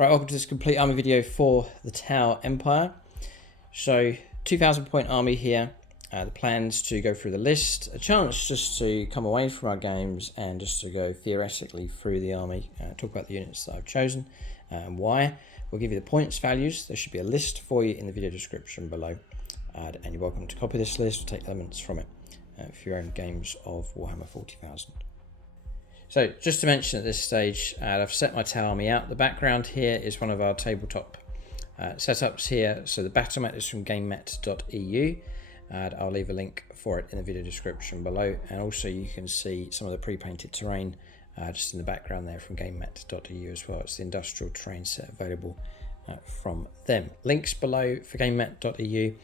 Right, welcome to this complete army video for the Tau Empire. So 2,000 point army here. The plans to go through the list, a chance just to come away from our games and just to go theoretically through the army, talk about the units that I've chosen and why. We'll give you the points values. There should be a list for you in the video description below, and you're welcome to copy this list or take elements from it for your own games of Warhammer 40,000. So just to mention at this stage, I've set my Tau army out. The background here is one of our tabletop setups here. So the battle mat is from gamemat.eu. And I'll leave a link for it in the video description below. And also you can see some of the pre-painted terrain just in the background there from gamemat.eu as well. It's the industrial terrain set available from them. Links below for gamemat.eu.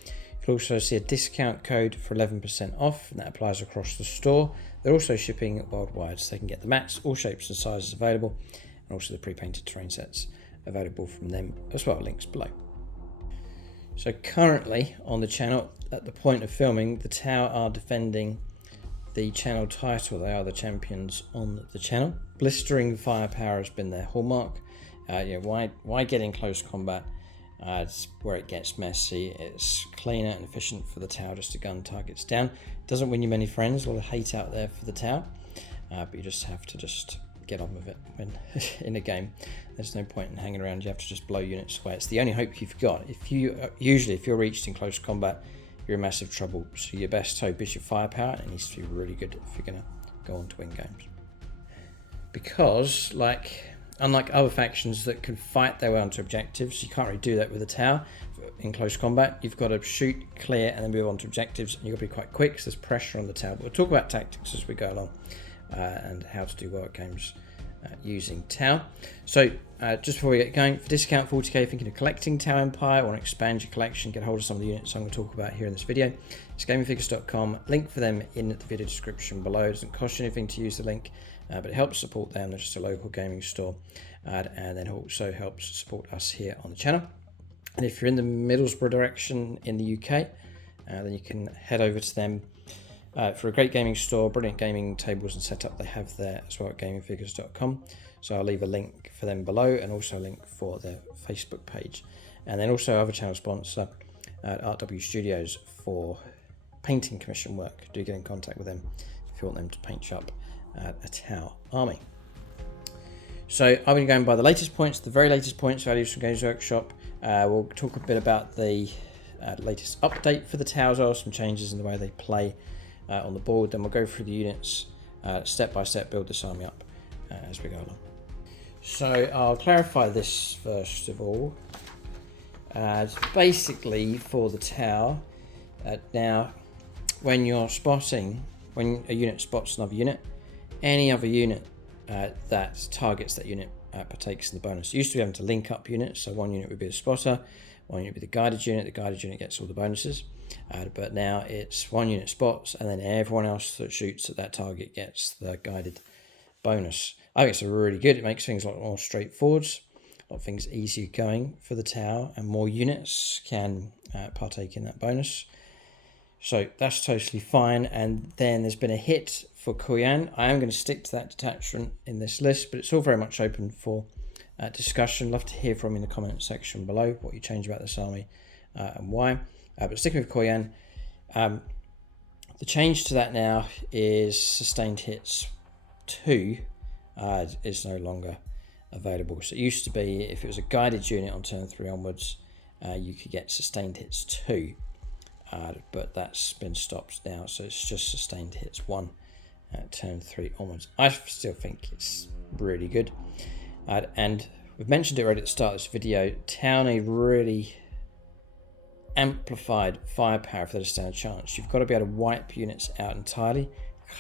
You'll also see a discount code for 11% off, and that applies across the store. They're also shipping worldwide, so they can get the mats, all shapes and sizes available, and also the pre-painted terrain sets available from them as well. Links below. So currently on the channel, at the point of filming, the Tau are defending the channel title. They are the champions on the channel. Blistering firepower has been their hallmark. Why get in close combat? It's where it gets messy. It's cleaner and efficient for the Tau just to gun targets down. Doesn't win you many friends. A lot of hate out there for the Tau, but you just have to just get on with it when in a game. There's no point in hanging around. You have to just blow units away. It's the only hope you've got. If you're reached in close combat, you're in massive trouble. So your best hope is your firepower. It needs to be really good if you're going to go on to win games. Because unlike other factions that can fight their way onto objectives, you can't really do that with a Tau. In close combat, you've got to shoot, clear, and then move on to objectives, and you've got to be quite quick, so there's pressure on the Tau. But we'll talk about tactics as we go along, and how to do well games using Tau. So just before we get going, for discount 40k, thinking of collecting Tau Empire, or want to expand your collection, get hold of some of the units I'm going to talk about here in this video, it's gamingfigures.com. Link for them in the video description below. It doesn't cost you anything to use the link, but it helps support them. They're just a local gaming store, and then also helps support us here on the channel. And if you're in the Middlesbrough direction in the UK, then you can head over to them for a great gaming store, brilliant gaming tables and setup they have there as well at gamingfigures.com. So I'll leave a link for them below, and also a link for their Facebook page. And then also other channel sponsor, RW Studios, for painting commission work. Do get in contact with them if you want them to paint you up a Tau army. So I'm going to go by the latest points, the very latest points values from Games Workshop. We'll talk a bit about the latest update for the Tau as well, some changes in the way they play on the board. Then we'll go through the units step by step, build this army up as we go along. So I'll clarify this first of all. Basically for the Tau, now when you're spotting, when a unit spots another unit, any other unit that targets that unit partakes in the bonus. You used to be able to link up units, so one unit would be the spotter, one unit would be the guided unit gets all the bonuses, but now it's one unit spots, and then everyone else that shoots at that target gets the guided bonus. I think it's really good. It makes things a lot more straightforward, a lot of things easier going for the Tau, and more units can partake in that bonus. So that's totally fine. And then there's been a hit for Kauyon. I am going to stick to that detachment in this list, but it's all very much open for discussion. Love to hear from you in the comment section below what you change about this army and why. But sticking with Kauyon, the change to that now is sustained hits 2 is no longer available. So it used to be if it was a guided unit on turn 3 onwards, you could get sustained hits 2. But that's been stopped now, so it's just sustained hits 1 at turn 3 onwards. I still think it's really good, and we've mentioned it right at the start of this video. Tau need really amplified firepower if they stand a chance. You've got to be able to wipe units out entirely,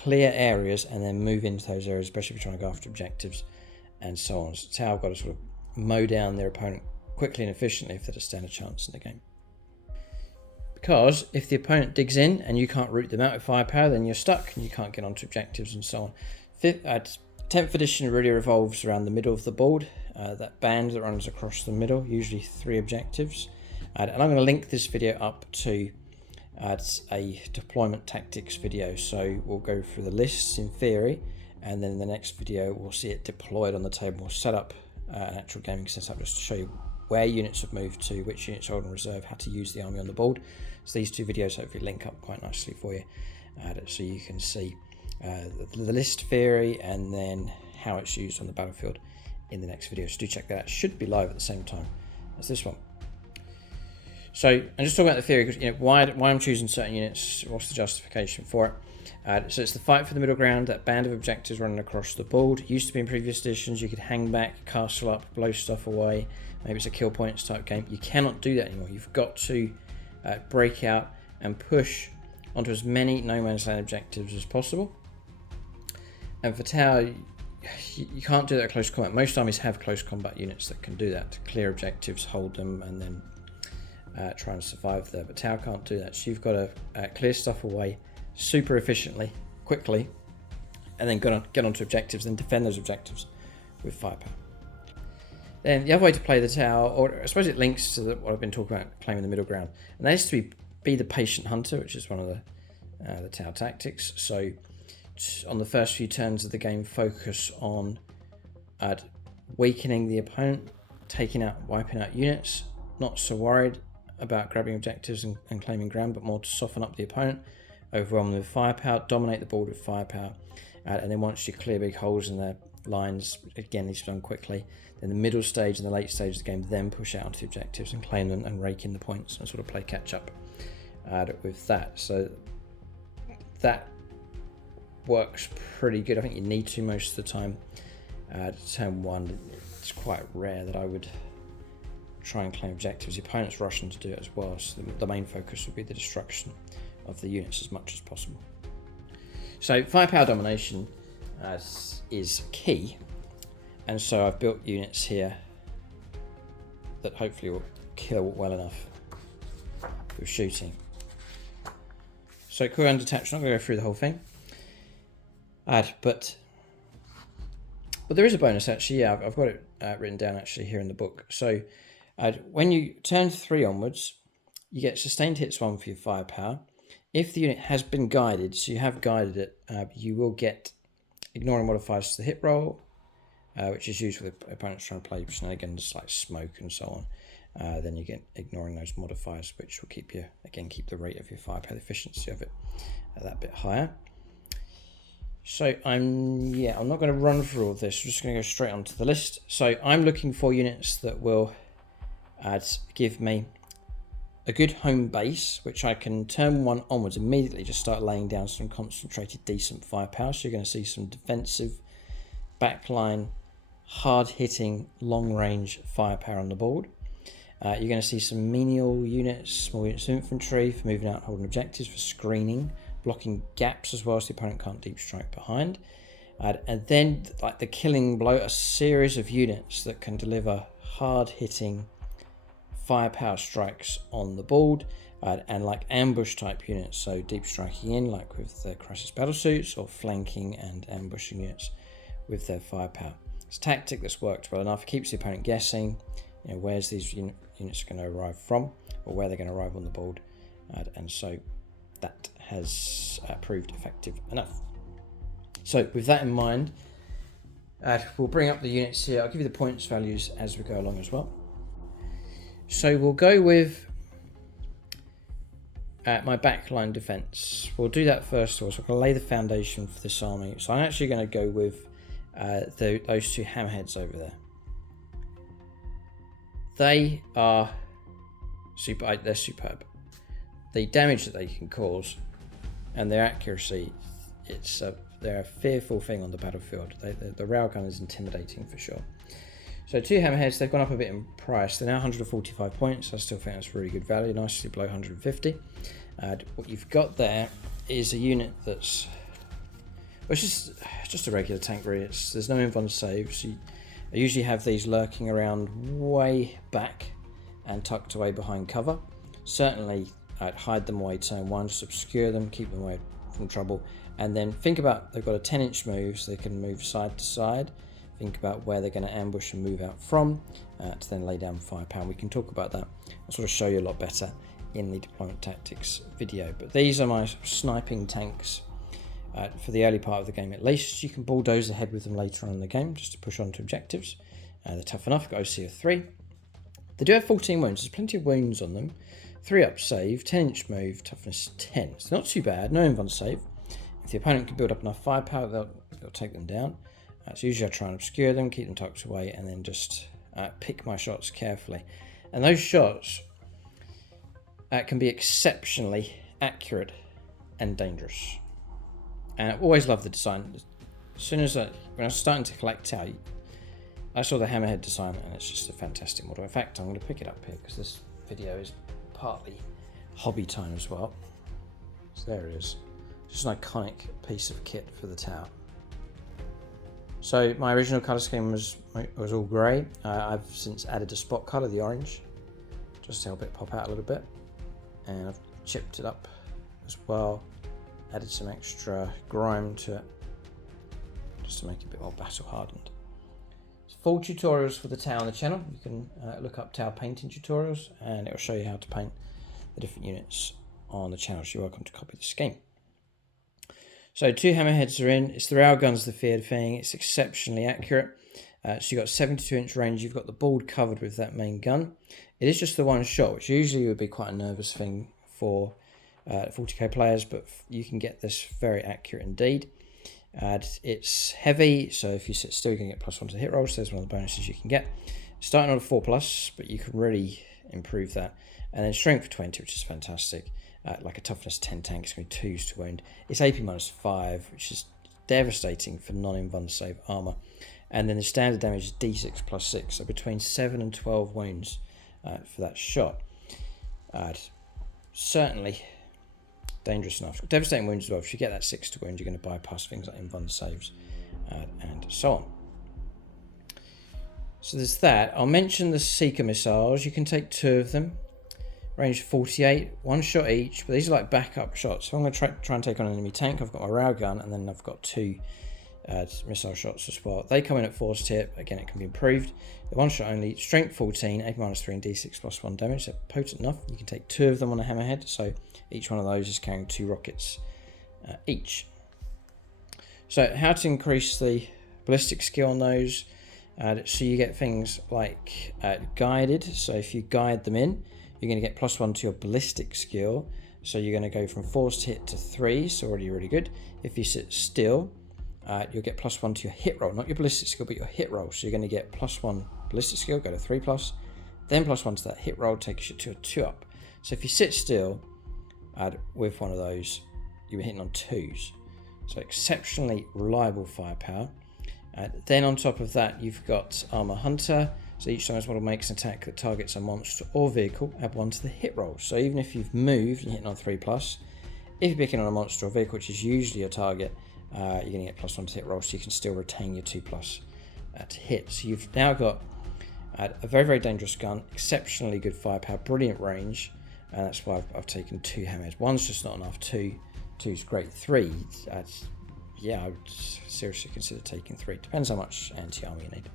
clear areas, and then move into those areas, especially if you're trying to go after objectives and so on. So Tau have got to sort of mow down their opponent quickly and efficiently if they stand a chance in the game. Because if the opponent digs in and you can't root them out with firepower, then you're stuck and you can't get onto objectives and so on. 10th edition really revolves around the middle of the board, that band that runs across the middle, usually 3 objectives. And I'm going to link this video up to a deployment tactics video, so we'll go through the lists in theory, and then in the next video we'll see it deployed on the table. We'll set up an actual gaming setup just to show you where units have moved to, which units hold in reserve, how to use the army on the board. So these two videos hopefully link up quite nicely for you, so you can see the list theory and then how it's used on the battlefield in the next video. So do check that out. It should be live at the same time as this one. So I'm just talking about the theory because why I'm choosing certain units. What's the justification for it? So it's the fight for the middle ground. That band of objectives running across the board. It used to be in previous editions. You could hang back, castle up, blow stuff away. Maybe it's a kill points type game. You cannot do that anymore. You've got to break out and push onto as many no man's land objectives as possible. And for Tau, you can't do that at close combat. Most armies have close combat units that can do that, to clear objectives, hold them, and then try and survive there. But Tau can't do that. So you've got to clear stuff away super efficiently, quickly, and then get onto objectives, and defend those objectives with firepower. Then the other way to play the Tau, or I suppose it links to what I've been talking about, claiming the middle ground, and that is to be the patient hunter, which is one of the Tau tactics. So on the first few turns of the game, focus on weakening the opponent, wiping out units, not so worried about grabbing objectives and claiming ground, but more to soften up the opponent, overwhelm them with firepower, dominate the board with firepower, and then once you clear big holes in their lines, again these are done quickly, then the middle stage and the late stage of the game, then push out onto the objectives and claim them and rake in the points and sort of play catch up with that. So that works pretty good. I think you need to most of the time. Turn one, it's quite rare that I would try and claim objectives. The opponent's rushing to do it as well, so the main focus would be the destruction of the units as much as possible. So firepower domination is key, and so I've built units here that hopefully will kill well enough with shooting. So Kauyon detached, I'm not going to go through the whole thing, but there is a bonus actually. Yeah, I've got it written down actually here in the book. So when you turn 3 onwards, you get sustained hits 1 for your firepower. If the unit has been guided, so you have guided it, you will get ignoring modifiers to the hit roll, which is used with opponents trying to play shenanigans like smoke and so on. Then you get ignoring those modifiers, which will keep keep the rate of your firepower, the efficiency of it that bit higher. So I'm not going to run through all this. I'm just going to go straight onto the list. So I'm looking for units that will give me a good home base, which I can turn 1 onwards immediately just start laying down some concentrated decent firepower. So you're going to see some defensive backline, hard hitting, long range firepower on the board. You're going to see some menial units, small units of infantry for moving out, holding objectives, for screening, blocking gaps as well so the opponent can't deep strike behind. And then like the killing blow, a series of units that can deliver hard hitting firepower strikes on the board, and like ambush type units, so deep striking in like with the crisis battle suits, or flanking and ambushing units with their firepower. It's a tactic that's worked well enough. It keeps the opponent guessing, where's these units going to arrive from, or where they're going to arrive on the board, and so that has proved effective enough. So with that in mind, we'll bring up the units here. I'll give you the points values as we go along as well. So we'll go with my backline defense. We'll do that first of all. So I'm going to lay the foundation for this army. So I'm actually going to go with those 2 hammerheads over there. They are they're superb. The damage that they can cause and their accuracy, they're a fearful thing on the battlefield. The railgun is intimidating for sure. So 2 hammerheads, they've gone up a bit in price. They're now 145 points. I still think that's really good value, nicely below 150. What you've got there is a unit that's, which is just a regular tank really. There's no invuln saves. I usually have these lurking around way back and tucked away behind cover. Certainly I'd hide them away turn 1, just obscure them, keep them away from trouble. And then think about, they've got a 10-inch move, so they can move side to side. Think about where they're going to ambush and move out from, to then lay down firepower. We can talk about that. I'll sort of show you a lot better in the deployment tactics video. But these are my sniping tanks for the early part of the game at least. You can bulldoze ahead with them later on in the game just to push on to objectives. They're tough enough, got OC of 3. They do have 14 wounds, there's plenty of wounds on them. 3 up save, 10-inch move, toughness 10. So not too bad, no invuln save. If the opponent can build up enough firepower, they'll take them down. So usually I try and obscure them, keep them tucked away, and then just pick my shots carefully. And those shots can be exceptionally accurate and dangerous. And I always love the design. As soon as when I was starting to collect out, I saw the Hammerhead design, and it's just a fantastic model. In fact, I'm going to pick it up here because this video is partly hobby time as well. So there it is. Just an iconic piece of kit for the tower. So my original colour scheme was all grey. I've since added a spot colour, the orange, just to help it pop out a little bit. And I've chipped it up as well. Added some extra grime to it, just to make it a bit more battle hardened. Full tutorials for the tower on the channel. You can look up tower painting tutorials, and it will show you how to paint the different units on the channel. So you're welcome to copy the scheme. So 2 hammerheads are in. It's the railgun's the feared thing. It's exceptionally accurate. So you've got 72-inch range. You've got the board covered with that main gun. It is just the one shot, which usually would be quite a nervous thing for 40k players, but you can get this very accurate indeed. It's heavy, so if you sit still, you can get +1 to hit rolls. So there's one of the bonuses you can get. Starting on a 4+, but you can really improve that. And then strength 20, which is fantastic. Like a toughness 10 tank, it's going to be 2s to wound. It's AP -5, which is devastating for non-invuln save armor. And then the standard damage is D6 +6, so between 7 and 12 wounds for that shot. Certainly dangerous enough. Devastating wounds as well. If you get that 6 to wound, you're going to bypass things like invuln saves and so on. So there's that. I'll mention the Seeker missiles. You can take 2 of them. Range 48, 1 shot each, but these are like backup shots. So I'm going to try and take on an enemy tank. I've got my railgun, and then I've got 2 missile shots as well. They come in at forced hit. Again, it can be improved. The 1 shot only. Strength 14, AP -3 and D6 +1 damage. So potent enough. You can take 2 of them on a hammerhead. So each one of those is carrying 2 rockets each. So how to increase the ballistic skill on those? So you get things like guided. So if you guide them in, you're going to get +1 to your ballistic skill. So you're going to go from forced hit to 3, so already really good. If you sit still, you'll get +1 to your hit roll, not your ballistic skill, but your hit roll. So you're going to get +1 ballistic skill, go to 3+, then +1 to that hit roll, takes you to a 2-up. So if you sit still with one of those, you'll be hitting on 2s. So exceptionally reliable firepower. Then on top of that, you've got Armor Hunter. So each time this model makes an attack that targets a monster or vehicle, add 1 to the hit roll. So even if you've moved, you're hitting on 3+. If you're picking on a monster or vehicle, which is usually your target, you're going to get +1 to hit roll, so you can still retain your 2+ to hit. So you've now got a very, very dangerous gun, exceptionally good firepower, brilliant range, and that's why I've taken 2 hammerheads. 1's just not enough, 2's great. 3, yeah, I would seriously consider taking 3. Depends how much anti-armor you need.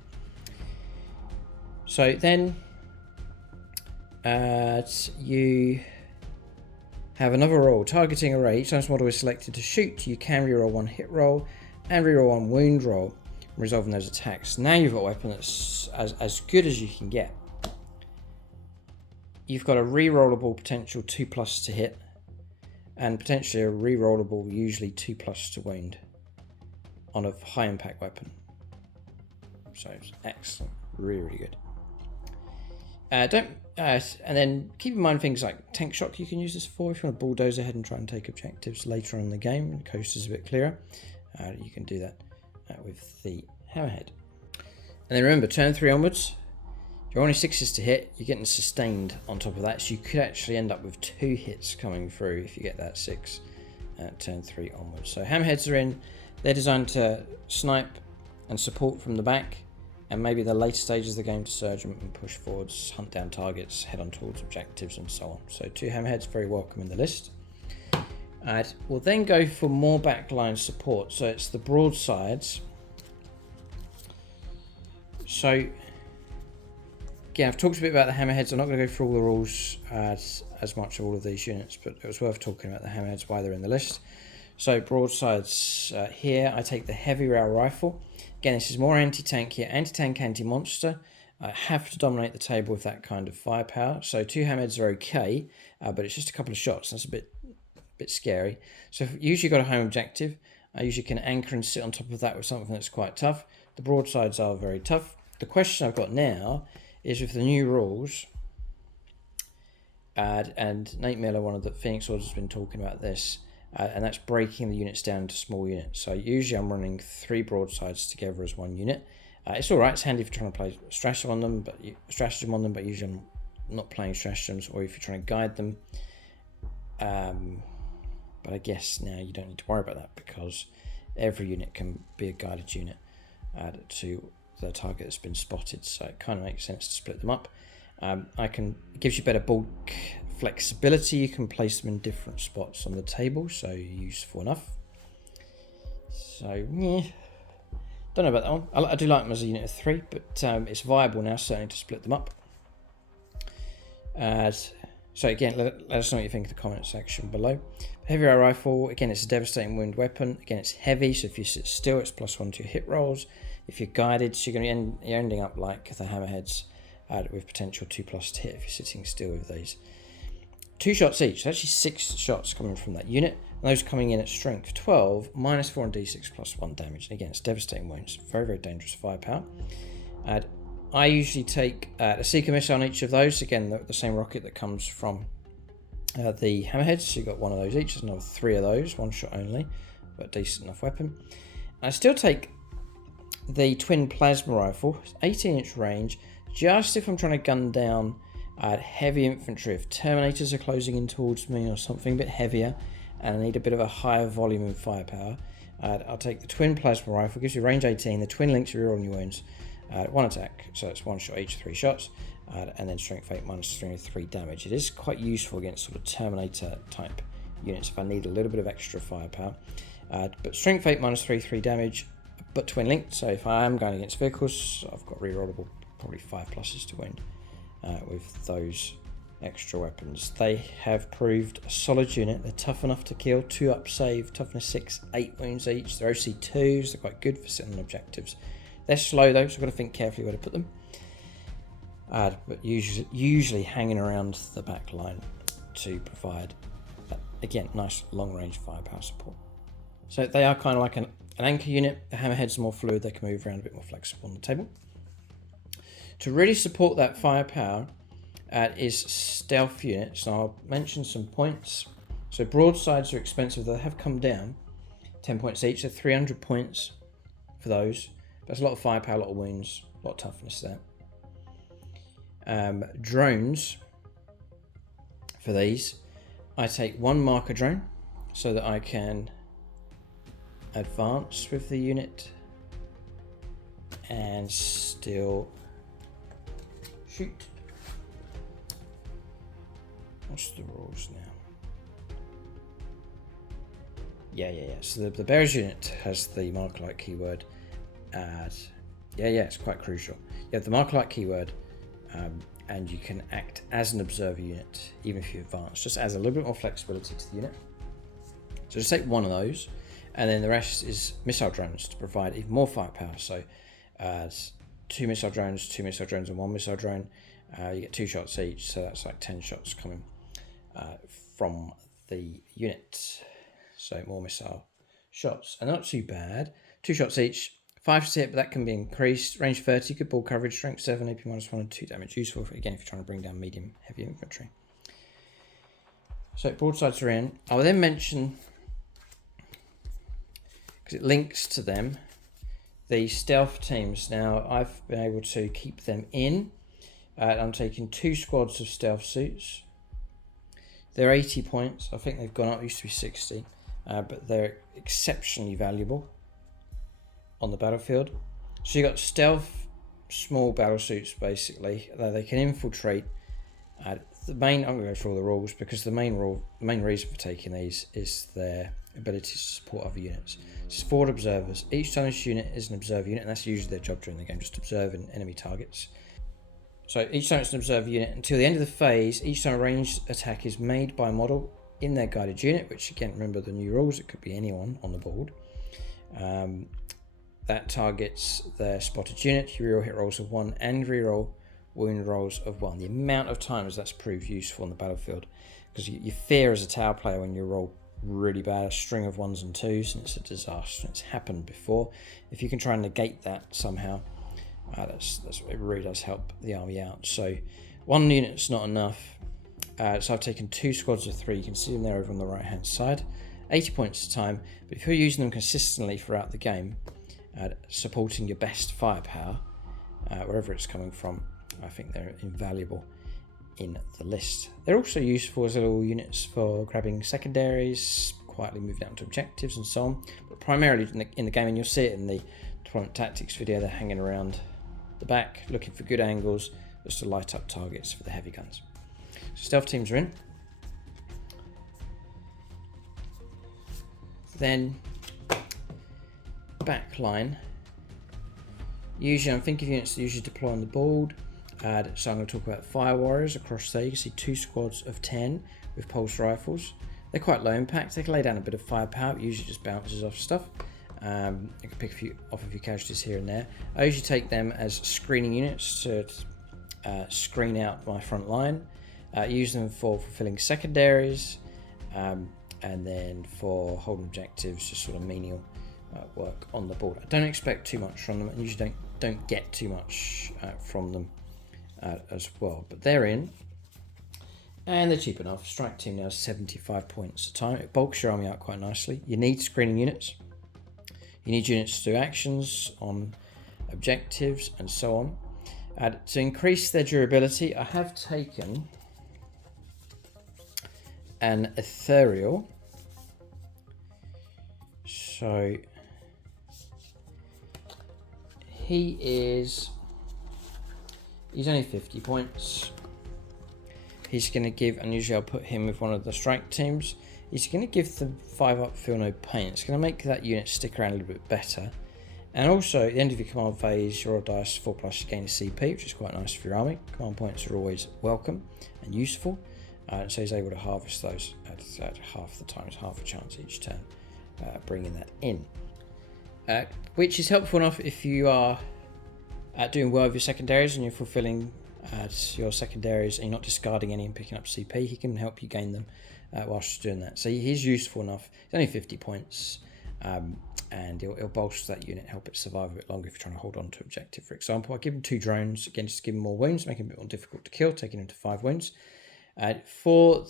So then you have another roll. Targeting array. Each time this model is selected to shoot, you can reroll 1 hit roll and reroll 1 wound roll, resolving those attacks. Now you've got a weapon that's as good as you can get. You've got a rerollable potential 2+ to hit, and potentially a rerollable usually 2+ to wound on a high impact weapon. So it's excellent, really, really good. And then keep in mind things like tank shock you can use this for. If you want to bulldoze ahead and try and take objectives later on in the game, the coast is a bit clearer, you can do that with the hammerhead. And then remember, turn 3 onwards, you're only 6s to hit, you're getting sustained on top of that, so you could actually end up with 2 hits coming through if you get that 6 turn 3 onwards. So hammerheads are in. They're designed to snipe and support from the back, and maybe the later stages of the game to surge and push forwards, hunt down targets, head on towards objectives, and so on. So 2 hammerheads, very welcome in the list. We'll then go for more backline support. So it's the broadsides. So again, I've talked a bit about the hammerheads. I'm not going to go through all the rules as much of all of these units, but it was worth talking about the hammerheads, why they're in the list. So broadsides here, I take the heavy rail rifle. Again, this is more anti-tank here, anti-tank, anti-monster. I have to dominate the table with that kind of firepower. So 2 hammerheads are okay, but it's just a couple of shots. That's a bit scary. So usually got a home objective. I usually can anchor and sit on top of that with something that's quite tough. The broadsides are very tough. The question I've got now is with the new rules, and Nate Miller, one of the Phoenix Orders, has been talking about this, and that's breaking the units down into small units. So usually I'm running 3 broadsides together as 1 unit. It's all right. It's handy for trying to play stratagem on them, but usually I'm not playing stratagems, or if you're trying to guide them. But I guess now you don't need to worry about that because every unit can be a guided unit to the target that's been spotted. So it kind of makes sense to split them up. It gives you better bulk flexibility. You can place them in different spots on the table, so useful enough. So yeah, don't know about that one. I do like them as a unit of 3, but it's viable now certainly to split them up. So again, let us know what you think in the comment section below. Heavy rail rifle, again, it's a devastating wound weapon. Again, it's heavy, so if you sit still, it's +1 to your hit rolls. If you're guided, so you're ending up like the hammerheads with potential 2+ to hit if you're sitting still with these. 2 shots each, so actually 6 shots coming from that unit. And those coming in at strength 12, -4 on d6 +1 damage. And again, it's devastating wounds, very, very dangerous firepower. I usually take a Seeker missile on each of those. Again, the same rocket that comes from the hammerheads. So you've got 1 of those each. There's another 3 of those, 1 shot only, but decent enough weapon. I still take the twin plasma rifle, 18-inch range, just if I'm trying to gun down heavy infantry. If Terminators are closing in towards me or something a bit heavier, and I need a bit of a higher volume of firepower, I'll take the twin plasma rifle. Gives you range 18. The twin links your rerolling your wounds. 1 attack, so it's 1 shot each, 3 shots, and then strength 8 -3 damage. It is quite useful against sort of Terminator type units if I need a little bit of extra firepower. But strength 8 -3 damage, but twin linked. So if I am going against vehicles, I've got rerollable probably 5+ to wound with those extra weapons. They have proved a solid unit. They're tough enough to kill. 2 up save, toughness 6, 8 wounds each. They're OC2s. They're quite good for sitting on objectives. They're slow though, so I've got to think carefully where to put them. But usually hanging around the back line to provide, again, nice long-range firepower support. So they are kind of like an anchor unit. The hammerheads are more fluid. They can move around a bit more flexible on the table. To really support that firepower is stealth units. And I'll mention some points. So broadsides are expensive. They have come down 10 points each. So 300 points for those. That's a lot of firepower, a lot of wounds, a lot of toughness there. Drones, for these, I take 1 marker drone so that I can advance with the unit and still shoot. What's the rules now? Yeah. So the bearers unit has the marker light keyword. It's quite crucial. You have the marker light keyword, and you can act as an observer unit even if you advance. Just adds a little bit more flexibility to the unit. So just take 1 of those, and then the rest is missile drones to provide even more firepower. So 2 missile drones, and 1 missile drone. You get 2 shots each, so that's like 10 shots coming from the unit. So more missile shots, and not too bad. 2 shots each. 5 to hit, but that can be increased. Range 30, good ball coverage. Strength 7, AP -1 and 2 damage. Useful, again, if you're trying to bring down medium heavy infantry. So broadsides are in. I will then mention, because it links to them, the stealth teams. Now, I've been able to keep them in. I'm taking 2 squads of stealth suits. They're 80 points. I think they've gone up. Used to be 60. But they're exceptionally valuable on the battlefield. So you got stealth, small battle suits basically. They can infiltrate. I'm going to go through all the rules because the main reason for taking these is their ability to support other units. It's 4 observers. Each time this unit is an observer unit, and that's usually their job during the game, just observing enemy targets. So each time it's an observer unit, until the end of the phase, each time a ranged attack is made by a model in their guided unit, which again, remember the new rules, it could be anyone on the board. That targets their spotted unit. You reroll hit rolls of 1 and reroll wound rolls of 1. The amount of times that's proved useful on the battlefield, because you fear as a tower player when you roll really bad, a string of 1s and 2s, and it's a disaster. It's happened before. If you can try and negate that somehow, it really does help the army out. So 1 unit's not enough. So I've taken 2 squads of 3. You can see them there over on the right hand side. 80 points a time, but if you're using them consistently throughout the game, supporting your best firepower, wherever it's coming from, I think they're invaluable in the list. They're also useful as little units for grabbing secondaries, quietly moving out to objectives and so on, but primarily in the game, and you'll see it in the deployment tactics video, they're hanging around the back looking for good angles just to light up targets for the heavy guns. So stealth teams are in. Then backline. Usually I'm thinking of units that usually deploy on the board. So I'm going to talk about fire warriors across there. You can see 2 squads of 10 with pulse rifles. They're quite low impact. They can lay down a bit of firepower. It usually just bounces off stuff. You can pick off a few casualties here and there. I usually take them as screening units to screen out my front line. Use them for fulfilling secondaries, and then for holding objectives, just sort of menial work on the board. I don't expect too much from them, and usually don't get too much from them as well. But they're in, and they're cheap enough. Strike team now is 75 points a time. It bulks your army out quite nicely. You need screening units. You need units to do actions on objectives and so on. To increase their durability, I have taken an Ethereal. So he's only 50 points. He's going to give, and usually I'll put him with one of the strike teams. He's going to give them 5 up, feel no pain. It's going to make that unit stick around a little bit better. And also, at the end of your command phase, you roll dice 4+, you gain a CP, which is quite nice for your army. Command points are always welcome and useful. So he's able to harvest those at half the time. It's half a chance each turn, bringing that in. Which is helpful enough if you are doing well with your secondaries and you're fulfilling your secondaries and you're not discarding any and picking up CP. He can help you gain them whilst you're doing that. So he's useful enough. He's only 50 points. And he'll bolster that unit, help it survive a bit longer if you're trying to hold on to objective, for example. I give him 2 drones, again, just to give him more wounds, make him a bit more difficult to kill, taking him to 5 wounds. For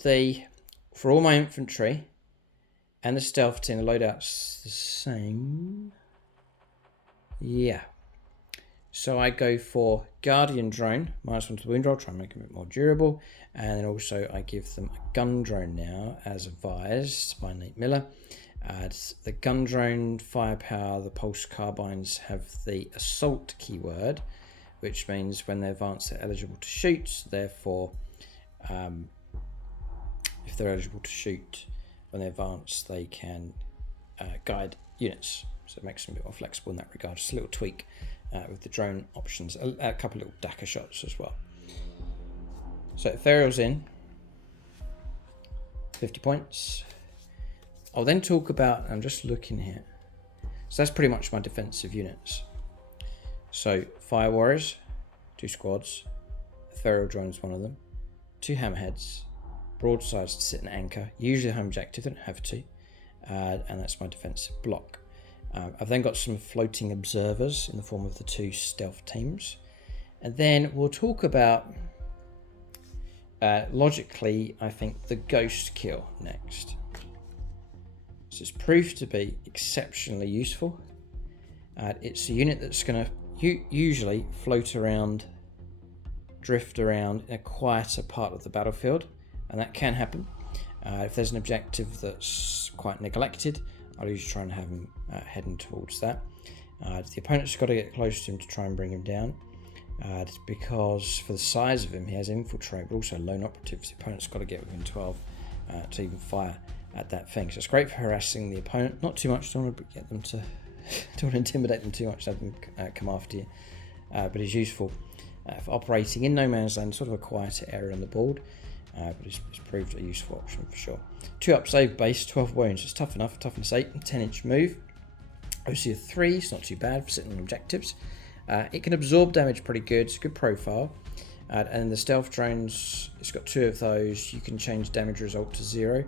all my infantry and the stealth team, the loadout's the same. Yeah. So I go for Guardian Drone, -1 to the wound roll, try and make him a bit more durable. And then also I give them a gun drone now, as advised by Nate Miller. The gun drone firepower, the pulse carbines have the assault keyword, which means when they advance they're eligible to shoot. Therefore, if they're eligible to shoot when they advance, they can guide units. So it makes them a bit more flexible in that regard. Just a little tweak with the drone options, a couple of little DACA shots as well. So Ethereal's in, 50 points. I'll then talk about, I'm just looking here. So that's pretty much my defensive units. So Fire Warriors, 2 squads. Ethereal Drone's one of them. 2 Hammerheads. Broadsides to sit and anchor. Usually home objective, don't have to. And that's my defensive block. I've then got some floating observers in the form of the 2 stealth teams. And then we'll talk about, logically, I think, the Ghostkeel next. So it's proved to be exceptionally useful. It's a unit that's going to usually float around, drift around in a quieter part of the battlefield, and that can happen. If there's an objective that's quite neglected, I'll usually try and have him heading towards that. The opponent's got to get close to him to try and bring him down, because for the size of him, he has infiltrate, but also lone operatives. The opponent's got to get within 12 to even fire at that thing. So it's great for harassing the opponent. Not too much, don't want to get them to don't want to intimidate them too much, have them come after you. But it's useful for operating in no man's land, sort of a quieter area on the board. but it's proved a useful option for sure. 2 up save base, 12 wounds. It's tough enough. Toughness 8, 10-inch move. OC of 3, it's not too bad for sitting on objectives. It can absorb damage pretty good. It's a good profile. And the stealth drones, it's got 2 of those. You can change damage result to 0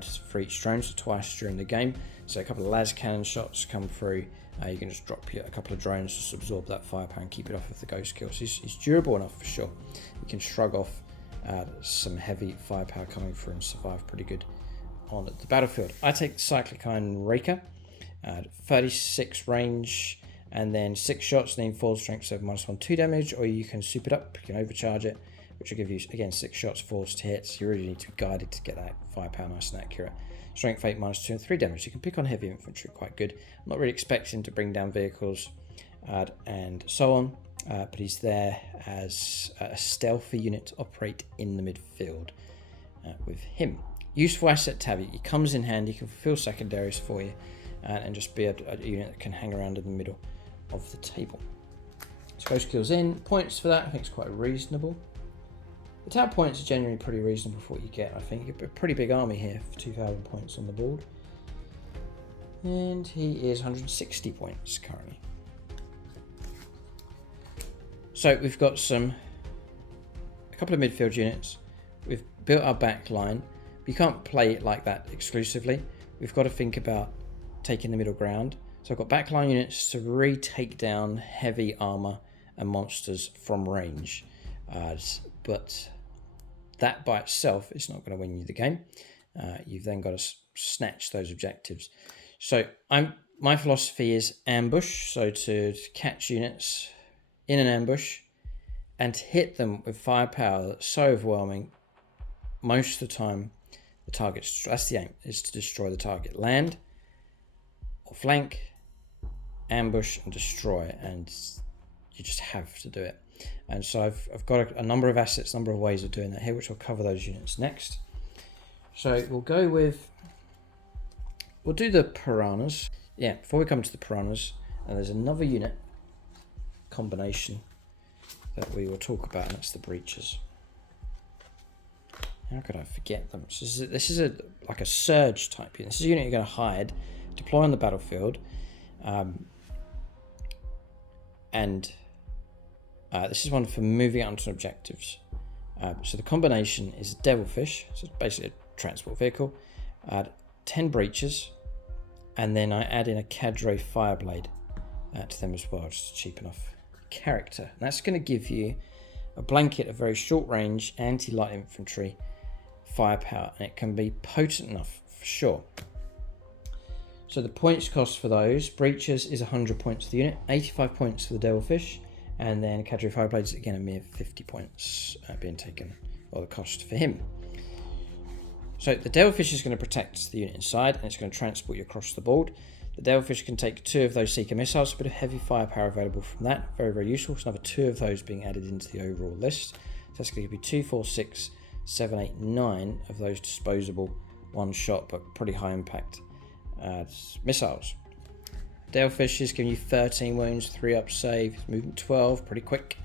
just for each drone, so twice during the game. So a couple of las cannon shots come through. You can just drop a couple of drones, just absorb that firepower and keep it off with the Ghostkeel. So he's durable enough for sure. You can shrug off some heavy firepower coming through and survive pretty good on the battlefield. I take the Cyclicine Raker, 36 range, and then 6 shots, then 4 strength, so -1, 2 damage, or you can soup it up, you can overcharge it, which will give you, again, 6 shots, 4s to hit. So you really need to be guided to get that firepower nice and accurate. Strength 8, -2 and 3 damage. So you can pick on heavy infantry quite good. I'm not really expecting to bring down vehicles and so on, but he's there as a stealthy unit to operate in the midfield with him. Useful asset tab. He comes in handy, he can fulfill secondaries for you, and just be a unit that can hang around in the middle of the table. So Ghostkeel's in. Points for that, I think it's quite reasonable. The tower points are generally pretty reasonable for what you get, I think. You get a pretty big army here for 2,000 points on the board. And he is 160 points currently. So we've got a couple of midfield units. We've built our back line. We can't play it like that exclusively. We've got to think about taking the middle ground. So I've got backline units to retake down heavy armor and monsters from range. But that by itself is not going to win you the game. You've then got to snatch those objectives. So my philosophy is ambush. So to catch units in an ambush and to hit them with firepower that's so overwhelming, most of the time the target's, that's the aim, is to destroy the target. Land or flank, ambush and destroy, and you just have to do it. And so I've got a number of assets, a number of ways of doing that here, which I'll cover those units next. So we'll do the Piranhas. Yeah, before we come to the Piranhas, there's another unit combination that we will talk about, and that's the Breaches. How could I forget them? So this is like a surge type unit. This is a unit you're going to hide, deploy on the battlefield, and this is one for moving out onto objectives. So the combination is Devilfish, so it's basically a transport vehicle, 10 Breaches, and then I add in a Cadre Fireblade to them as well, just a cheap enough character. And that's going to give you a blanket of very short range anti-light infantry firepower, and it can be potent enough for sure. So the points cost for those Breaches is 100 points for the unit, 85 points for the Devilfish, and then Cadre Fireblades again a mere 50 points being taken, or the cost for him. So the Devilfish is going to protect the unit inside, and it's going to transport you across the board. The Devilfish can take 2 of those Seeker missiles, a bit of heavy firepower available from that, very, very useful. So another 2 of those being added into the overall list. So that's going to be 2, 4, 6, 7, 8, 9 of those disposable one shot but pretty high impact missiles. Devilfish is giving you 13 wounds, 3 up save, movement 12, pretty quick.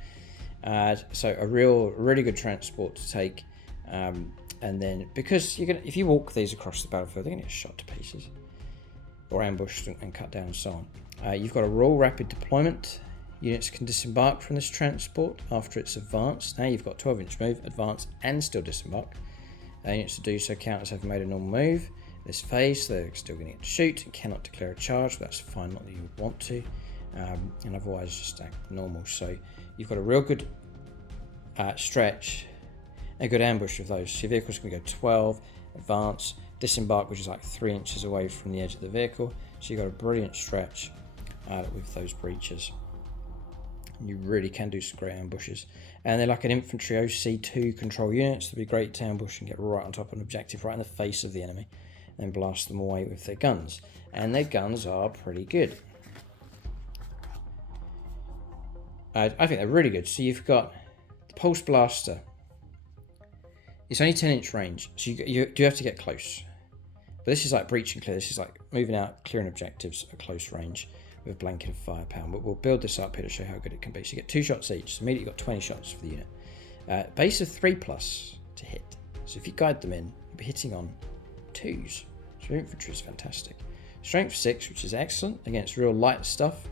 So a really good transport to take. And then because if you walk these across the battlefield, they're going to get shot to pieces or ambushed and cut down and so on. You've got a raw rapid deployment. Units can disembark from this transport after it's advanced. Now you've got 12-inch move, advance, and still disembark. Units to do so count as having made a normal move. This phase, so they're still going to get to shoot and cannot declare a charge. That's fine, not that you would want to, and otherwise just act normal. So you've got a real good stretch, a good ambush of those. So your vehicle's going to go 12, advance, disembark, which is like 3 inches away from the edge of the vehicle. So you've got a brilliant stretch with those Breaches. You really can do some great ambushes. And they're like an infantry OC2 control unit, so it'd be great to ambush and get right on top of an objective, right in the face of the enemy, and then blast them away with their guns. And their guns are pretty good. I think they're really good. So you've got the Pulse Blaster. It's only 10-inch range, so you do have to get close. But this is like breach and clear. This is like moving out, clearing objectives at close range with a blanket of firepower. But we'll build this up here to show how good it can be. So you get 2 shots each. So immediately you've got 20 shots for the unit. Base of 3+ to hit. So if you guide them in, you'll be hitting on 2s. So your infantry is fantastic. Strength 6, which is excellent against real light stuff.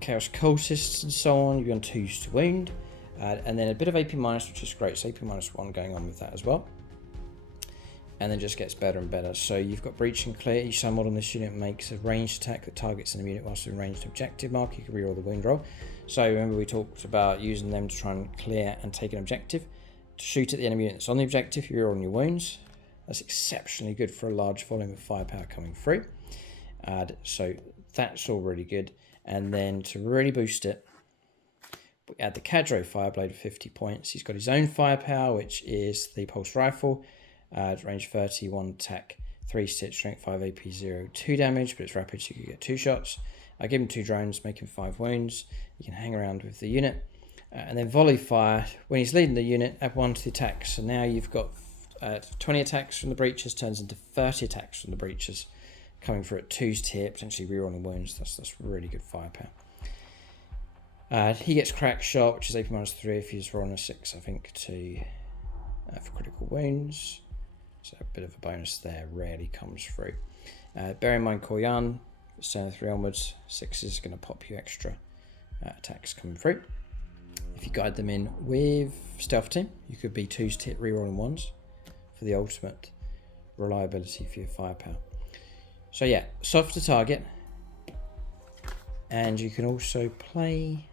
Chaos cultists and so on, you're on 2s to wound. And then a bit of AP minus, which is great. So AP minus 1 going on with that as well. And then just gets better and better. So you've got breach and clear. Each time mod on this unit makes a ranged attack that targets an unit whilst in ranged objective mark. You can reroll the wound roll. So remember we talked about using them to try and clear and take an objective. To shoot at the enemy unit that's on the objective, you reroll on your wounds. That's exceptionally good for a large volume of firepower coming through. So that's all really good. And then to really boost it, we add the Cadro Fireblade of 50 points. He's got his own firepower, which is the pulse rifle. Range 30, 1 attack, 3 stitch, strength 5, AP 0, 2 damage, but it's rapid, so you can get 2 shots. I give him 2 drones, make him 5 wounds. You can hang around with the unit. And then volley fire, when he's leading the unit, add 1 to the attack. So now you've got 20 attacks from the breaches, turns into 30 attacks from the breaches, coming through at 2's tier, potentially rerolling wounds. That's really good firepower. He gets crack shot, which is AP minus 3 if he's rolling a 6, I think, for critical wounds. So a bit of a bonus there, rarely comes through. Bear in mind Kauyon, standing 3 onwards, 6 is going to pop you extra attacks coming through. If you guide them in with Stealth Team, you could be 2's tier rerolling 1s for the ultimate reliability for your firepower. So yeah, soft to target. And you can also play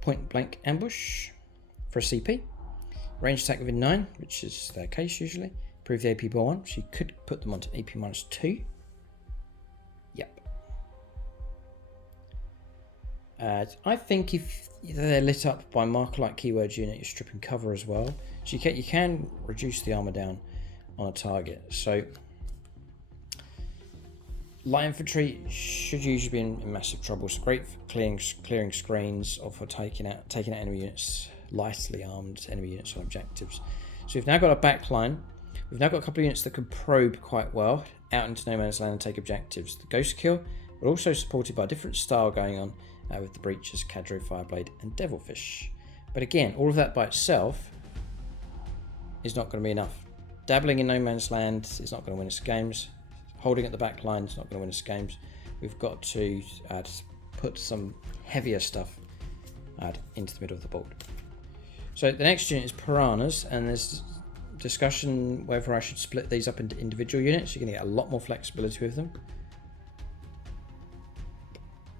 point blank ambush for a CP. Range attack within 9, which is their case usually. Improve the AP by 1, so you could put them onto AP minus 2. Yep. I think if they're lit up by marker-like keywords unit, you're stripping cover as well. So you can reduce the armor down on a target. So light infantry should usually be in massive trouble. It's great for clearing screens or for taking out enemy units, lightly armed enemy units on objectives. So we've now got a back line. We've now got a couple of units that can probe quite well out into no man's land and take objectives. The Ghostkeel, but also supported by a different style going on with the breaches, Cadro, Fireblade, and Devilfish. But again, all of that by itself is not going to be enough. Dabbling in no man's land is not going to win us games. Holding at the back line is not going to win us games. We've got to put some heavier stuff into the middle of the board. So the next unit is Piranhas, and there's discussion whether I should split these up into individual units. You're going to get a lot more flexibility with them.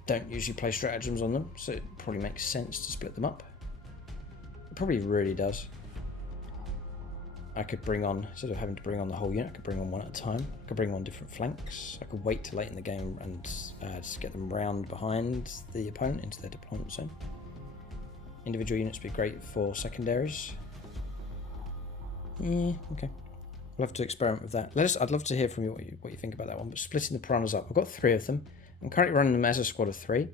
Don't usually play stratagems on them, so it probably makes sense to split them up. It probably really does. I could bring on, instead of having to bring on the whole unit, I could bring on one at a time. I could bring on different flanks. I could wait till late in the game and just get them round behind the opponent into their deployment zone. Individual units would be great for secondaries. Yeah, okay. We'll have to experiment with that. I'd love to hear from you what you think about that one. But splitting the Piranhas up, I've got 3 of them. I'm currently running them as a squad of 3,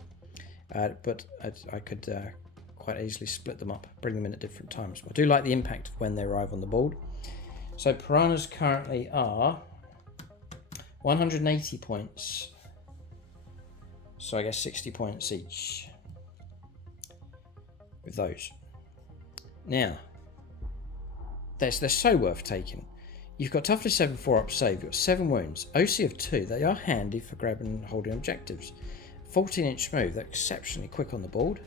but I could quite easily split them up, bring them in at different times. But I do like the impact of when they arrive on the board. So Piranhas currently are 180 points. So I guess 60 points each with those. Now, they're so worth taking. You've got toughness 7, 4 up save. You've got 7 wounds. OC of 2. They are handy for grabbing and holding objectives. 14-inch move. They're exceptionally quick on the board.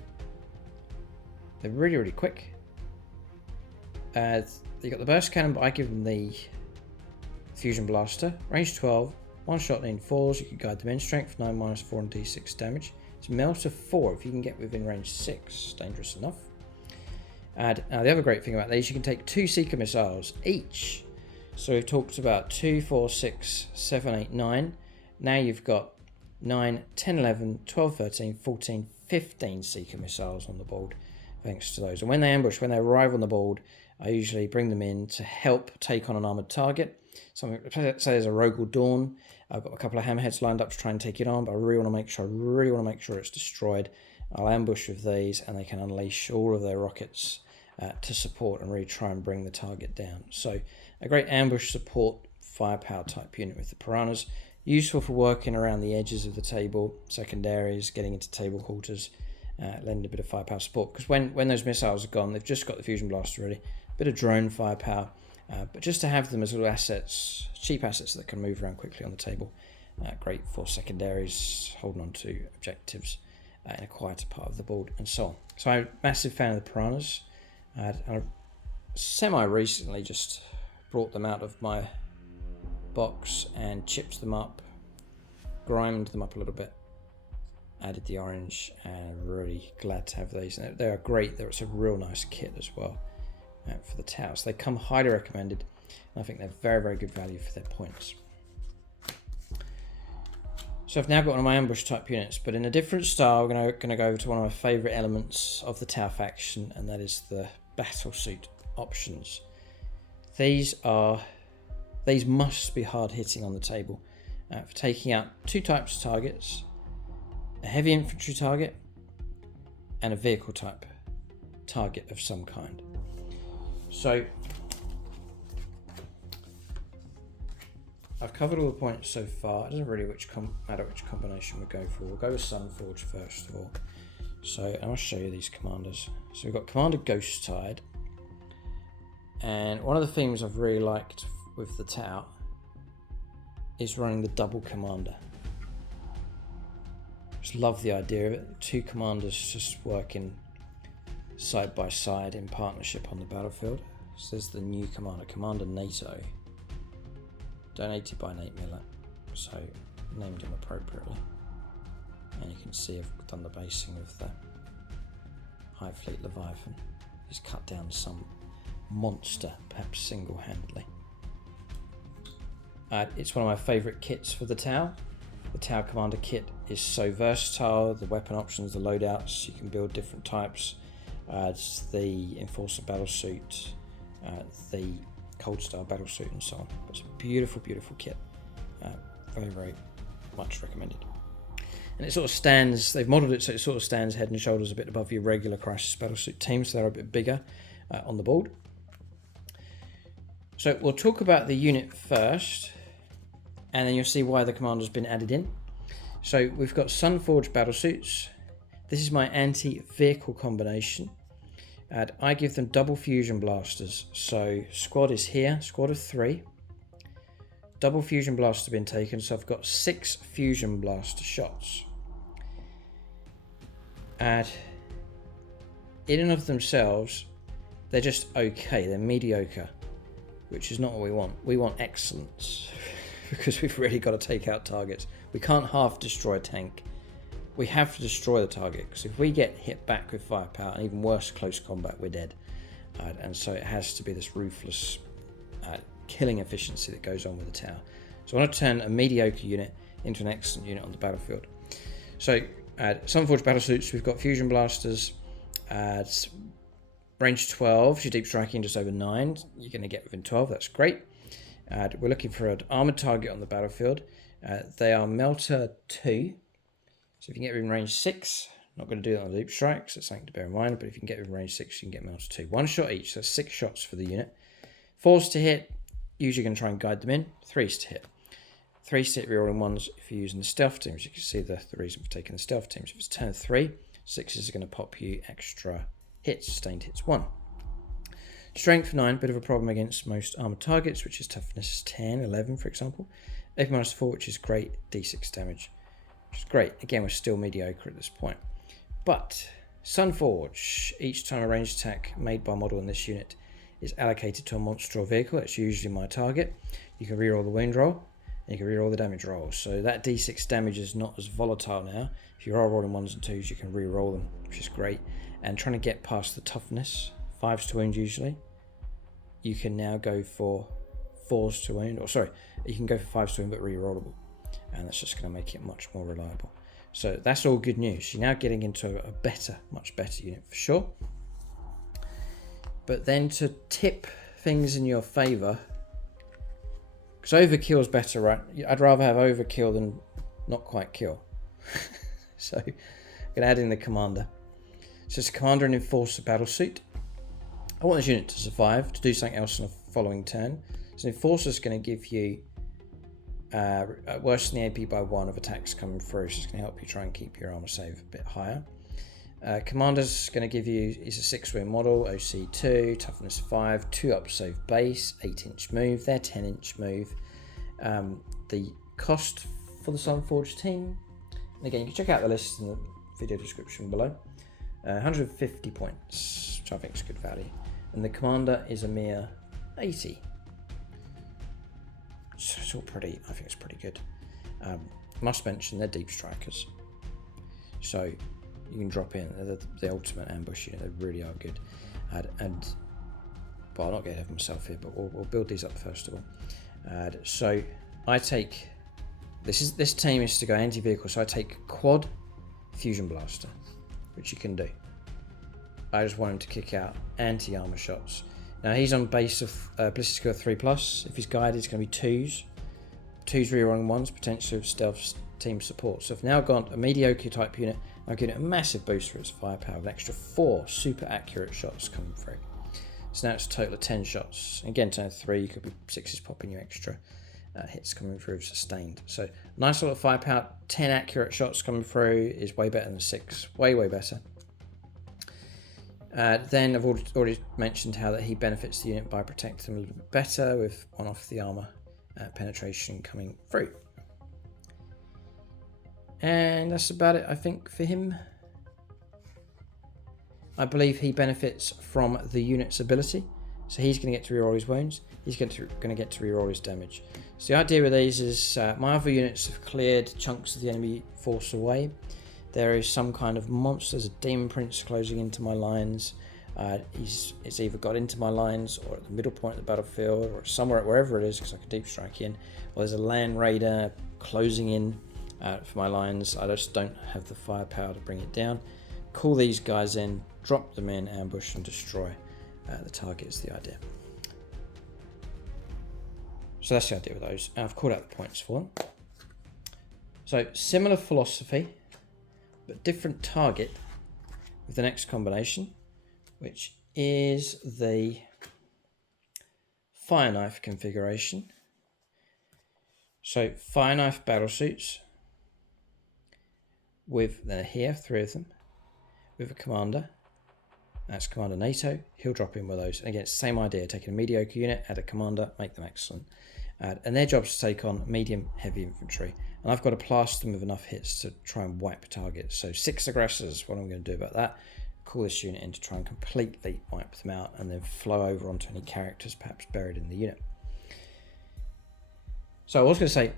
They're really, really quick. You got the burst cannon, but I give them the fusion blaster. Range 12. One shot in 4s. You can guide them in. Strength 9 minus 4 and D6 damage. It's melt of 4 if you can get within range 6. Dangerous enough. Now the other great thing about these, you can take 2 Seeker missiles each. So we've talked about 2, 4, 6, 7, 8, 9. Now you've got 9, 10, 11, 12, 13, 14, 15 Seeker missiles on the board, thanks to those. And when they ambush, when they arrive on the board, I usually bring them in to help take on an armoured target. So say there's a Rogal Dawn. I've got a couple of Hammerheads lined up to try and take it on, but I really want to make sure it's destroyed. I'll ambush with these, and they can unleash all of their rockets to support and really try and bring the target down. So a great ambush support firepower type unit with the Piranhas. Useful for working around the edges of the table, secondaries, getting into table quarters, lending a bit of firepower support. Because when those missiles are gone, they've just got the fusion blaster ready. bit of drone firepower, but just to have them as little assets, cheap assets that can move around quickly on the table. Great for secondaries, holding on to objectives in a quieter part of the board, and so on. So I'm a massive fan of the Piranhas. I semi-recently just brought them out of my box and chipped them up, grimed them up a little bit, added the orange, and really glad to have these. They are great. It's a real nice kit as well for the towers. They come highly recommended, and I think they're very, very good value for their points. So I've now got one of my ambush type units, but in a different style. We're going to go over to one of my favourite elements of the Tau faction, and that is the battlesuit options. These must be hard hitting on the table for taking out two types of targets: a heavy infantry target and a vehicle type target of some kind. So I've covered all the points so far. It doesn't really matter which combination we go for. We'll go with Sunforge first of all. So I'll show you these commanders. So we've got Commander Ghosttide, and one of the themes I've really liked with the Tau is running the double commander. Just love the idea of it. Two commanders just working side by side in partnership on the battlefield. So there's the new commander, Commander NATO. Donated by Nate Miller, so named him appropriately. And you can see I've done the basing of the High Fleet Leviathan. He's cut down some monster, perhaps single-handedly. It's one of my favourite kits for the Tau. The Tau Commander kit is so versatile. The weapon options, the loadouts, you can build different types. It's the Enforcer battlesuit, the Coldstar battlesuit, and so on. It's a beautiful, beautiful kit. Very, very much recommended. And it sort of stands, they've modelled it so it sort of stands head and shoulders a bit above your regular Crisis battlesuit team, so they're a bit bigger on the board. So we'll talk about the unit first, and then you'll see why the commander's been added in. So we've got Sunforge battlesuits. This is my anti-vehicle combination. And I give them double fusion blasters. So squad is here, squad of 3. Double fusion blasters have been taken, so I've got 6 fusion blaster shots. And in and of themselves, they're just okay, they're mediocre, which is not what we want. We want excellence, because we've really got to take out targets. We can't half destroy a tank. We have to destroy the target, because if we get hit back with firepower, and even worse, close combat, we're dead. And so it has to be this ruthless killing efficiency that goes on with the Tau. So I want to turn a mediocre unit into an excellent unit on the battlefield. So Sunforge battlesuits, we've got fusion blasters, range 12, your deep striking just over 9. You're going to get within 12, that's great. We're looking for an armoured target on the battlefield. They are Melter 2. So if you can get within range 6, not going to do that on the deep strikes, that's something to bear in mind, but if you can get within range 6, you can get Melter 2. 1 shot each, so 6 shots for the unit. 4s to hit, usually going to try and guide them in. 3s to hit. 3s to hit rerolling 1s if you're using the stealth teams. You can see the reason for taking the stealth teams. If it's turn 3, 6s are going to pop you extra hits, sustained hits 1. Strength 9, bit of a problem against most armoured targets, which is toughness 10, 11 for example. AP-4, which is great, d6 damage. Which is great. Again, we're still mediocre at this point. But Sunforge, each time a ranged attack made by a model in this unit is allocated to a monster or vehicle. That's usually my target. You can reroll the wound roll, and you can reroll the damage roll. So that d6 damage is not as volatile now. If you are rolling 1s and 2s, you can reroll them, which is great. And trying to get past the toughness, 5s to wound usually, you can now go for 4s to wound, or sorry, you can go for 5s to wound but rerollable. And that's just going to make it much more reliable. So that's all good news. You're now getting into a better, much better unit for sure. But then to tip things in your favour, because overkill is better, right? I'd rather have overkill than not quite kill. So I'm going to add in the commander. So it's a commander and enforcer battlesuit. I want this unit to survive, to do something else on the following turn. So enforcer is going to give you worse than the AP by 1 of attacks coming through, so it's going to help you try and keep your armor save a bit higher. Commander's going to give you, is a 6-wing model, OC2, toughness 5, 2-up save base, 8-inch move, they're 10-inch move. The cost for the Sunforge team, and again you can check out the list in the video description below, 150 points, which I think is good value. And the Commander is a mere 80. So it's all pretty, I think it's pretty good. Must mention they're deep strikers. So you can drop in the ultimate ambush unit. They really are good. But I'll not get ahead of myself here. But we'll build these up first of all. So I take this team is to go anti-vehicle. So I take quad fusion blaster, which you can do. I just want him to kick out anti-armor shots. Now he's on base of ballistic skill 3+. If he's guided, it's going to be 2s rerolling 1s, potentially with stealth team support. So I've now got a mediocre type unit. I've given it a massive boost for its firepower with an extra 4 super accurate shots coming through. So now it's a total of 10 shots. Again, turn 3, you could be 6s popping you extra hits coming through sustained. So nice little firepower, 10 accurate shots coming through is way better than 6. Way better. Then I've already mentioned how that he benefits the unit by protecting them a little bit better with 1 off the armor penetration coming through. And that's about it, I think, for him. I believe he benefits from the unit's ability. So he's going to get to reroll his wounds. He's going to get to reroll his damage. So the idea with these is my other units have cleared chunks of the enemy force away. There is some kind of monster, there's a demon prince closing into my lines. It's either got into my lines or at the middle point of the battlefield or somewhere, wherever it is, because I can deep strike in. Or there's a land raider closing in for my lines. I just don't have the firepower to bring it down. Call these guys in, drop them in, ambush and destroy the target is the idea. So that's the idea with those. I've called out the points for them. So similar philosophy, but different target with the next combination, which is the Fireknife configuration. So Fireknife battle suits with, they're here, 3 of them, with a commander. That's Commander NATO. He'll drop in with those. And again, it's the same idea, taking a mediocre unit, add a commander, make them excellent. And their job is to take on medium heavy infantry. And I've got to plaster them with enough hits to try and wipe targets. So 6 aggressors, what I'm going to do about that, call this unit in to try and completely wipe them out and then flow over onto any characters perhaps buried in the unit. So I was going to say,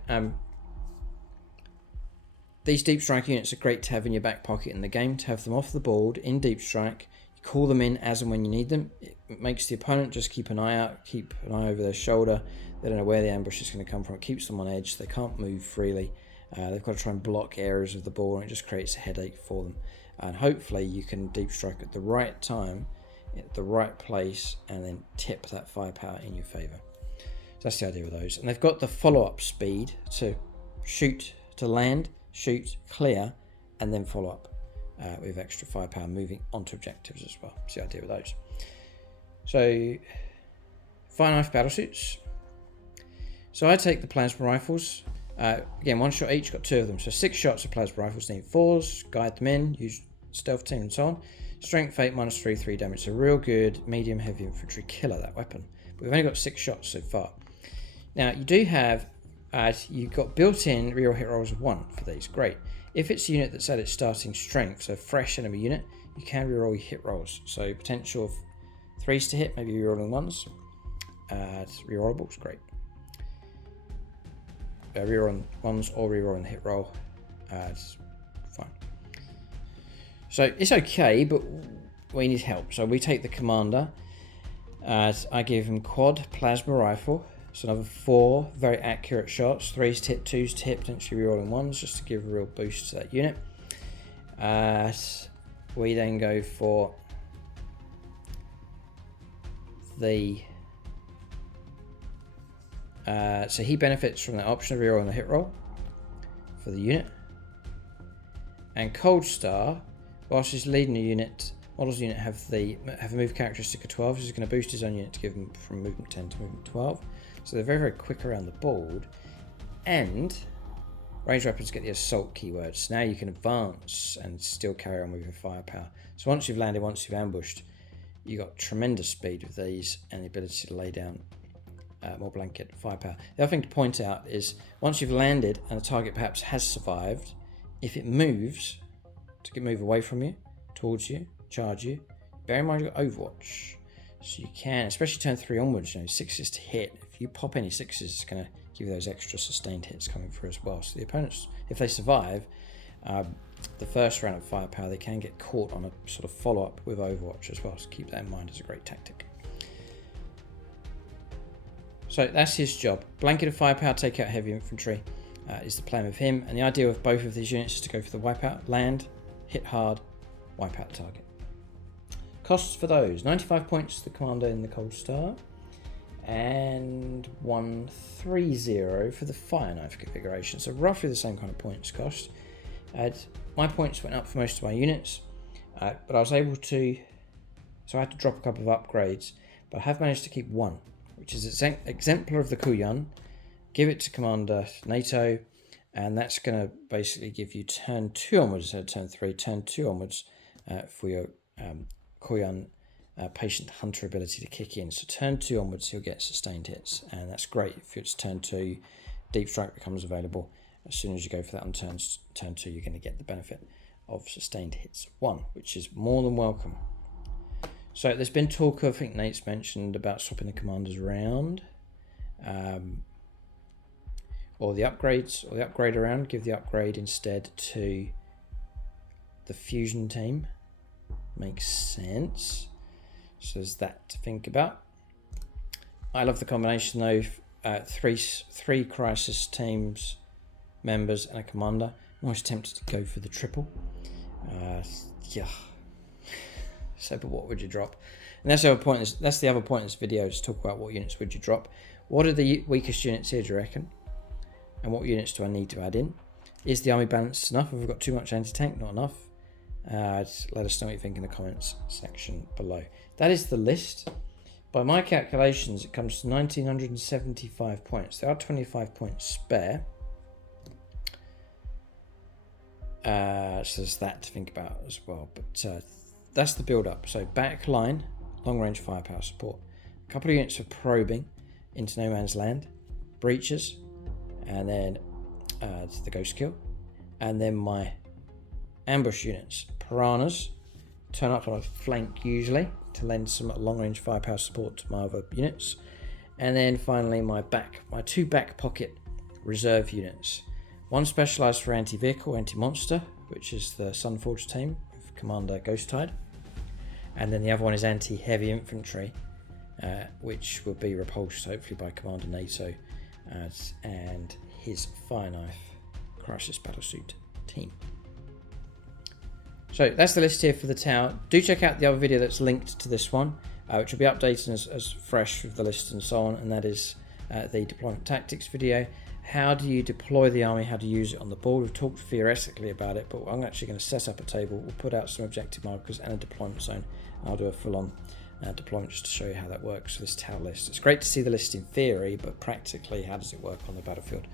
these deep strike units are great to have in your back pocket in the game, to have them off the board in deep strike. You call them in as and when you need them. It makes the opponent just keep an eye out, keep an eye over their shoulder. They don't know where the ambush is going to come from. It keeps them on edge. They can't move freely. They've got to try and block areas of the ball, and it just creates a headache for them. And hopefully you can deep strike at the right time, at the right place, and then tip that firepower in your favour. So that's the idea with those. And they've got the follow-up speed to shoot, to land, shoot, clear, and then follow up with extra firepower moving onto objectives as well. That's the idea with those. So, Fireknife battlesuits. So I take the plasma rifles. Again, 1 shot each, got 2 of them. So 6 shots of plasma rifles, need 4s, guide them in, use stealth team and so on. Strength 8, -3, 3 damage. So real good medium heavy infantry killer, that weapon. But we've only got 6 shots so far. Now you do have, you've got built-in reroll hit rolls of 1 for these, great. If it's a unit that's at its starting strength, so fresh enemy unit, you can reroll your hit rolls. So potential of 3s to hit, maybe rerolling 1s. Rerollables, great. Rerolling 1s or rerolling the hit roll, it's fine. So it's okay, but we need help. So we take the commander. I give him quad plasma rifle. So another 4 very accurate shots, 3s to hit, 2s to hit, potentially rerolling 1s just to give a real boost to that unit. We then go for the so he benefits from the option of reroll and the hit roll for the unit. And Coldstar, whilst he's leading the unit, models unit have a move characteristic of 12. This is going to boost his own unit to give him from movement 10 to movement 12. So they're very, very quick around the board. And Ranged weapons get the assault keywords. Now you can advance and still carry on with your firepower. So once you've landed, once you've ambushed, you've got tremendous speed with these and the ability to lay down more blanket firepower. The other thing to point out is once you've landed and the target perhaps has survived, if it moves to move away from you, towards you, charge you, bear in mind you've got Overwatch. So you can, especially turn 3 onwards, 6s to hit. If you pop any 6s, it's going to give you those extra sustained hits coming through as well. So the opponents, if they survive the first round of firepower, they can get caught on a sort of follow-up with Overwatch as well. So keep that in mind as a great tactic. So that's his job. Blanket of firepower, take out heavy infantry is the plan with him. And the idea of both of these units is to go for the wipeout, land, hit hard, wipe out target. Costs for those, 95 points to the commander in the Coldstar, and 130 for the Fireknife configuration. So roughly the same kind of points cost. My points went up for most of my units, but I was able to, so I had to drop a couple of upgrades, but I have managed to keep one, which is Exemplar of the Kauyon. Give it to Commander NATO, and that's going to basically give you turn 2 onwards instead of turn 3, turn 2 onwards for your Kauyon Patient Hunter ability to kick in. So turn 2 onwards, he'll get sustained hits, and that's great. If it's turn 2, Deep Strike becomes available. As soon as you go for that on turn 2, you're going to get the benefit of sustained hits 1, which is more than welcome. So there's been talk of, I think Nate's mentioned, about swapping the commanders around. Or the upgrades, or the upgrade around. Give the upgrade instead to the fusion team. Makes sense. So there's that to think about. I love the combination though. Three crisis teams members and a commander. I'm always tempted to go for the triple. Yeah. So, but what would you drop? And that's the other point. That's the other point in this video, is to talk about what units would you drop. What are the weakest units here, do you reckon? And what units do I need to add in? Is the army balanced enough? Have we got too much anti-tank? Not enough. Just let us know what you think in the comments section below. That is the list. By my calculations, it comes to 1975 points. There are 25 points spare. So there's that to think about as well. But that's the build-up. So back line, long-range firepower support. A couple of units of probing into no man's land, breaches, and then the Ghostkeel, and then my ambush units, Piranhas, turn up on a flank usually to lend some long-range firepower support to my other units, and then finally my two back pocket reserve units. One specialised for anti-vehicle, anti-monster, which is the Sunforge team with Commander Ghosttide, and then the other one is anti-heavy infantry, which will be repulsed hopefully by Commander NATO and his Fireknife Crisis Battlesuit team. So that's the list here for the tower. Do check out the other video that's linked to this one, which will be updated as fresh with the list and so on, and that is the deployment tactics video. How do you deploy the army, how to use it on the board? We've talked theoretically about it, but I'm actually going to set up a table. We'll put out some objective markers and a deployment zone. I'll do a full-on deployment just to show you how that works for this tower list. It's great to see the list in theory, but practically, how does it work on the battlefield?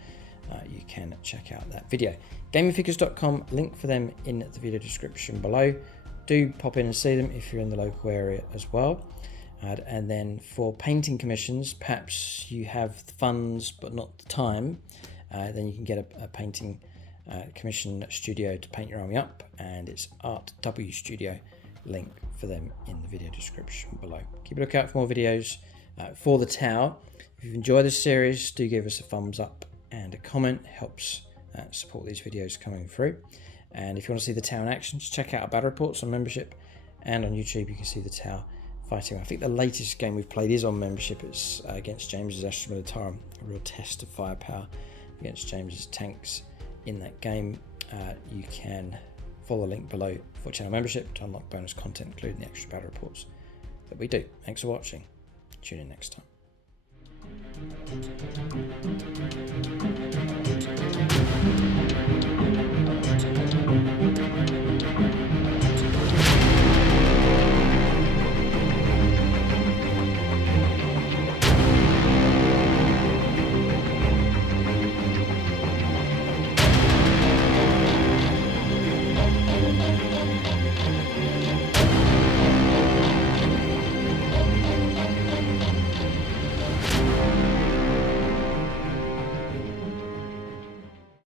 You can check out that video. Gamingfigures.com, link for them in the video description below. Do pop in and see them if you're in the local area as well. And then for painting commissions, perhaps you have the funds but not the time, then you can get a painting commission studio to paint your army up, and it's Art W Studio. Link for them in the video description below. Keep a lookout for more videos for the tower. If you've enjoyed this series, do give us a thumbs up and a comment. It helps support these videos coming through. And if you want to see the tower in action, just check out our battle reports on membership, and on YouTube you can see the tower fighting. I think the latest game we've played is on membership. It's against James's Astra Militarum, a real test of firepower against James's tanks in that game. You can follow the link below for channel membership to unlock bonus content, including the extra battle reports that we do. Thanks for watching. Tune in next time.